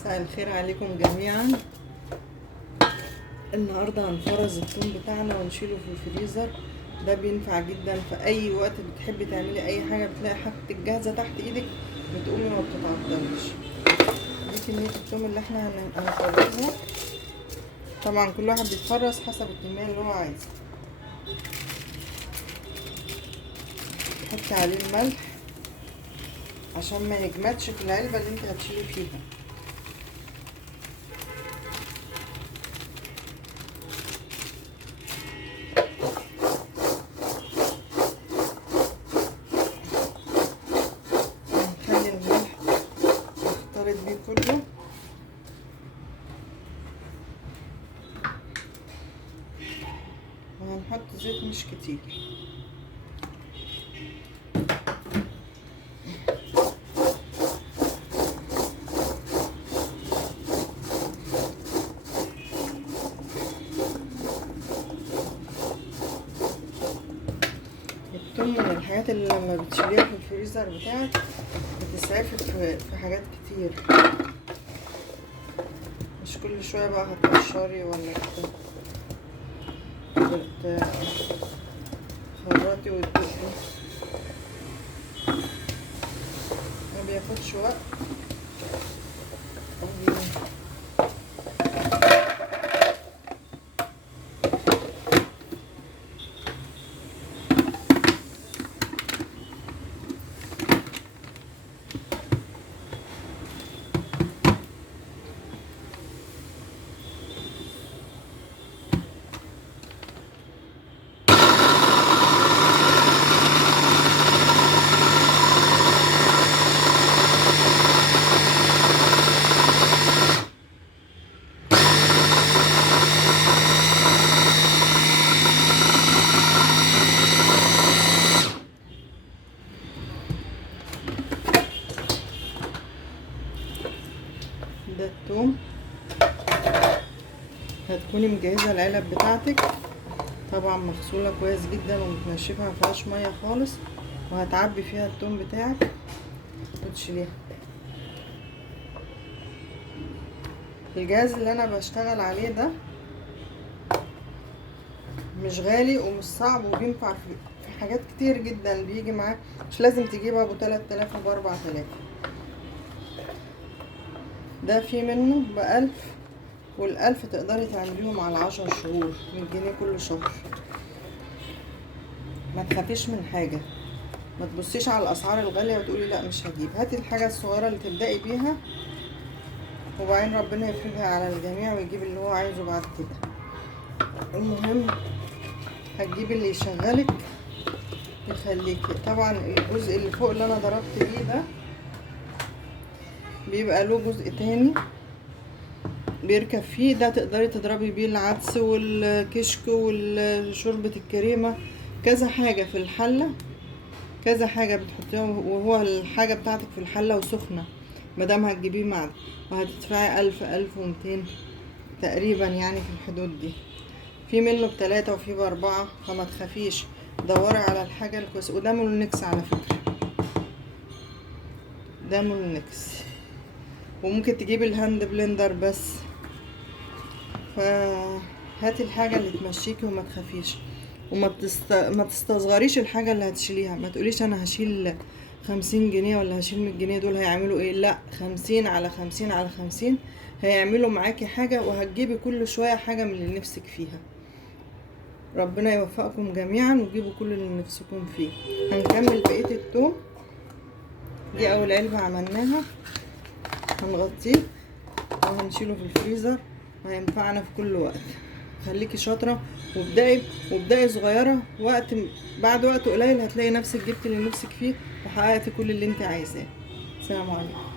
مساء الخير عليكم جميعا. النهارده هنفرز الثوم بتاعنا ونشيله في الفريزر. ده بينفع جدا في اي وقت بتحبي تعملي اي حاجه، بتلاقي حاجتك جاهزه تحت ايدك بتقومي ما بتتعطلش. دي كميه الثوم اللي احنا هنفرزها. طبعا كل واحد بيتفرز حسب الكميه اللي هو عايزها. حطي عليه الملح عشان ما يجمدش في العلبه اللي انت هتشيلي فيها. هنخلي الملح يختلط بيه كله. وهنحط زيت مش كتير. الثوم من الحاجات اللي لما بتشيليها في الفريزر بتاعك بتسعفك في حاجات كتير، مش كل شويه بقى هتقشري ولا تخرطي وتدقي. ما بياخدش وقت. ده الثوم. هتكوني مجهزه العلب بتاعتك، طبعا مغسوله كويس جدا ومتنشفه مفيهاش ميه خالص، وهتعبي فيها الثوم بتاعك وتشيليها. الجهاز اللي انا بشتغل عليه ده مش غالي ومش صعب وبينفع في حاجات كتير جدا. بيجي معاه، مش لازم تجيبها ب 3000 وب 4000. ده في منه ب1000، وال1000 تقدري تعمليهم على 10 شهور، 100 جنيه كل شهر. ما تخافيش من حاجه، ما تبصيش على الاسعار الغاليه وتقولي لا مش هجيب. هاتي الحاجه الصغيره اللي تبداي بيها، وبعدين ربنا يفرجها على الجميع ويجيب اللي هو عايزه بعد كده. المهم هتجيبي اللي يشغلك يخليكي. طبعا الجزء اللي فوق اللي انا ضربت بيه ده بيبقى له جزء تاني بيركب فيه، ده تقدري تضربي بيه العدس والكشك وشوربة الكريمة، كذا حاجة في الحلة، كذا حاجة بتحطيها وهو الحاجة بتاعتك في الحلة وسخنة. مادام هتجيبيه معدن، وهتدفعي 1000-1200 تقريبا، يعني في الحدود دي. في منه ب3 وفي ب4، فما تخافيش، دوري على الحاجة الكويسة. وده مولونكس على فكرة، ده مولونكس. وممكن تجيبي الهاند بلندر بس. فهاتي الحاجة اللي تمشيكي وما تخافيش، وما ما تستصغريش الحاجة اللي هتشيليها. ما تقوليش انا هشيل 50 جنيه ولا هشيل 100 جنيه، دول هيعملوا ايه؟ لا، 50 على 50 على 50 هيعملوا معاكي حاجة، وهتجيبي كل شوية حاجة من اللي نفسك فيها. ربنا يوفقكم جميعا وتجيبوا كل اللي نفسكم فيه. هنكمل بقية الثوم. دي اول علبة عملناها، هنغطيه وهنشيله في الفريزر وهينفعنا في كل وقت. خليكي شاطرة وابدأي صغيرة، بعد وقت قليل هتلاقي نفسك جبتي اللي نفسك فيه وحققتي كل اللي انت عايزاه. السلام عليكم.